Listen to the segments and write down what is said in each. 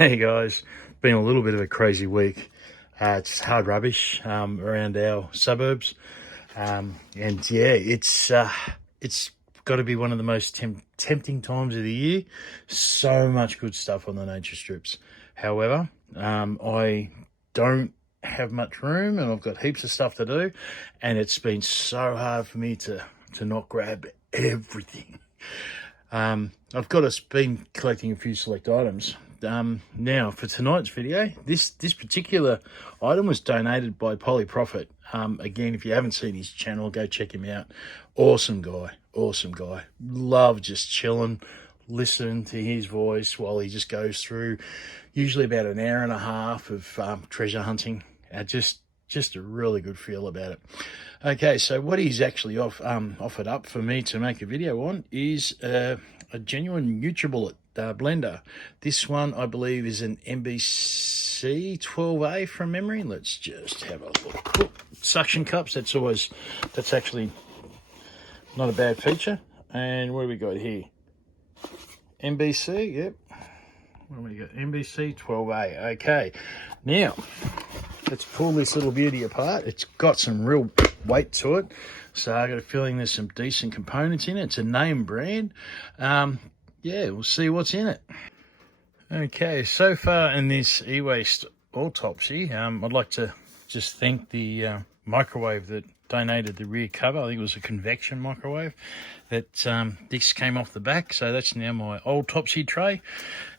Hey guys, been a little bit of a crazy week. It's hard rubbish around our suburbs, and yeah, it's got to be one of the most tempting times of the year. So much good stuff on the nature strips. However, I don't have much room, and I've got heaps of stuff to do, and it's been so hard for me to not grab everything. I've been collecting a few select items. Now for tonight's video, this particular item was donated by Polly Profit. Again, if you haven't seen his channel, go check him out. Awesome guy. Love just chilling, listening to his voice while he just goes through usually about an hour and a half of treasure hunting. Just a really good feel about it. Okay, so what he's actually offered up for me to make a video on is a genuine Nutribullet blender. This one, I believe, is an NBC-12A from memory. Let's just have a look. Ooh, suction cups, that's actually not a bad feature. And what do we got here? NBC, yep. What do we got? NBC-12A. Okay, now let's pull this little beauty apart. It's got some real weight to it, so I got a feeling there's some decent components in it. It's a name brand. Yeah, we'll see what's in it. Okay, so far in this e-waste autopsy, I'd like to just thank the microwave that donated the rear cover. I think it was a convection microwave that this came off the back, so that's now my autopsy tray.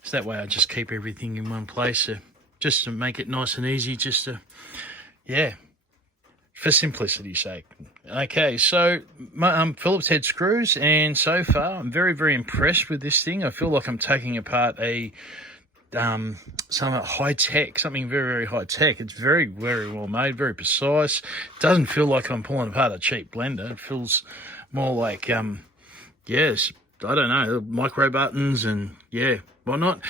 So that way I just keep everything in one place, just to make it nice and easy, just to, yeah, for simplicity's sake. Okay, so my Phillips head screws, and so far I'm very impressed with this thing. I feel like I'm taking apart something high tech, something very high tech. It's very well made, very precise. It doesn't feel like I'm pulling apart a cheap blender. It feels more like yes, I don't know, micro buttons and yeah, whatnot.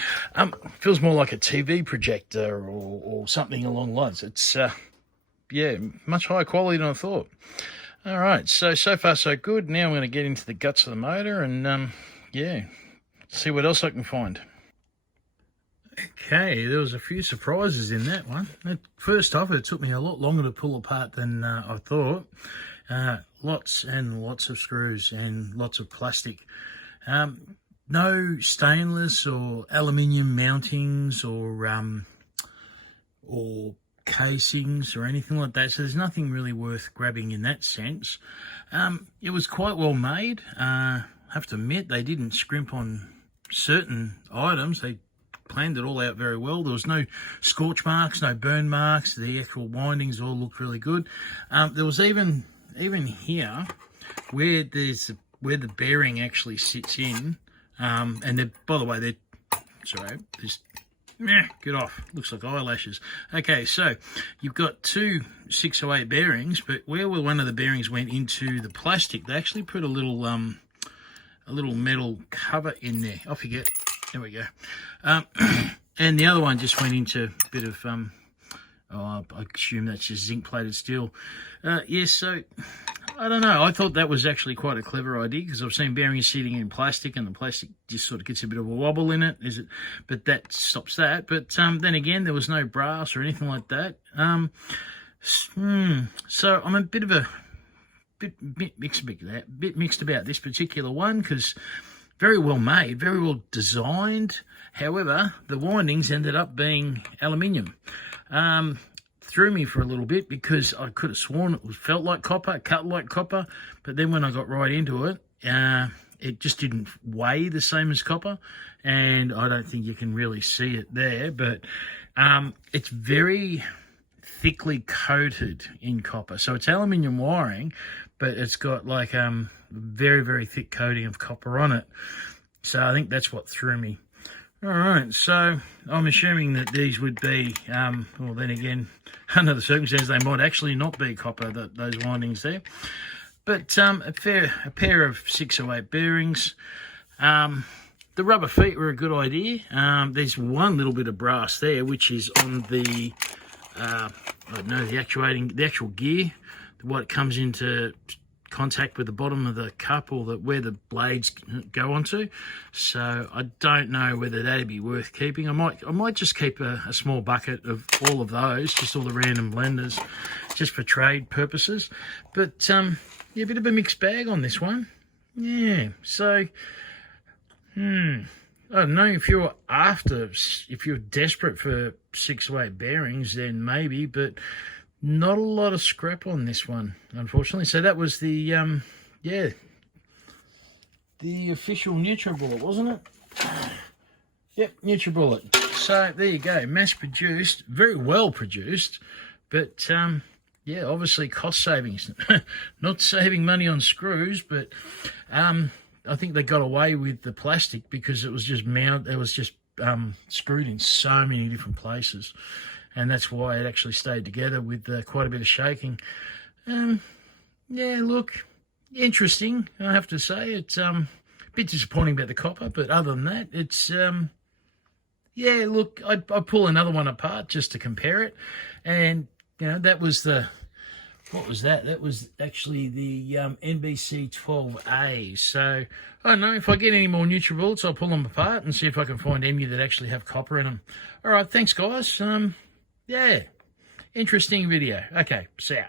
Feels more like a TV projector or something along the lines. It's yeah, much higher quality than I thought. All right, so far so good. Now I'm going to get into the guts of the motor and yeah, see what else I can find. Okay, there was a few surprises in that one. First off, it took me a lot longer to pull apart than I thought. Lots and lots of screws and lots of plastic. No stainless or aluminium mountings or casings or anything like that, so there's nothing really worth grabbing in that sense. It was quite well made. I have to admit, they didn't scrimp on certain items. They planned it all out very well. There was no scorch marks, no burn marks. The actual windings all looked really good. There was even here where the bearing actually sits in, and by the way, they're sorry, get off, looks like eyelashes. Okay, so you've got two 608 bearings, but where one of the bearings went into the plastic, they actually put a little metal cover in there. Off you get. There we go. And the other one just went into a bit of I assume that's just zinc plated steel. Yes, so I don't know. I thought that was actually quite a clever idea, because I've seen bearings sitting in plastic and the plastic just sort of gets a bit of a wobble in it. But that stops that. But then again, there was no brass or anything like that. So I'm a bit mixed about this particular one, because very well made, very well designed. However, the windings ended up being aluminium. Threw me for a little bit, because I could have sworn it felt like copper, cut like copper, but then when I got right into it, it just didn't weigh the same as copper, and I don't think you can really see it there, but it's very thickly coated in copper. So it's aluminium wiring, but it's got like very thick coating of copper on it. So I think that's what threw me. All right, so I'm assuming that these would be, well, then again, under the circumstances, they might actually not be copper, those windings there. But a pair of 608 bearings. The rubber feet were a good idea. There's one little bit of brass there, which is on the, I don't know, the actual gear, what comes into contact with the bottom of the cup or where the blades go onto. So I don't know whether that'd be worth keeping. I might just keep a small bucket of all of those, just all the random blenders, just for trade purposes. But yeah, a bit of a mixed bag on this one. Yeah, so I don't know, if you're desperate for 6-weight bearings, then maybe, but not a lot of scrap on this one, unfortunately. So that was the official Nutribullet, wasn't it? Yep, Nutribullet. So there you go, mass produced, very well produced, but yeah, obviously cost savings. Not saving money on screws, but I think they got away with the plastic because it was just screwed in so many different places, and that's why it actually stayed together with quite a bit of shaking. Yeah, look, interesting, I have to say. It's a bit disappointing about the copper, but other than that, it's yeah, look, I pull another one apart just to compare it, and you know, that was what was that? That was actually the NBC-12A. So I don't know, if I get any more Nutribullets, I'll pull them apart and see if I can find any that actually have copper in them. All right, thanks guys. Yeah, interesting video. Okay, see ya.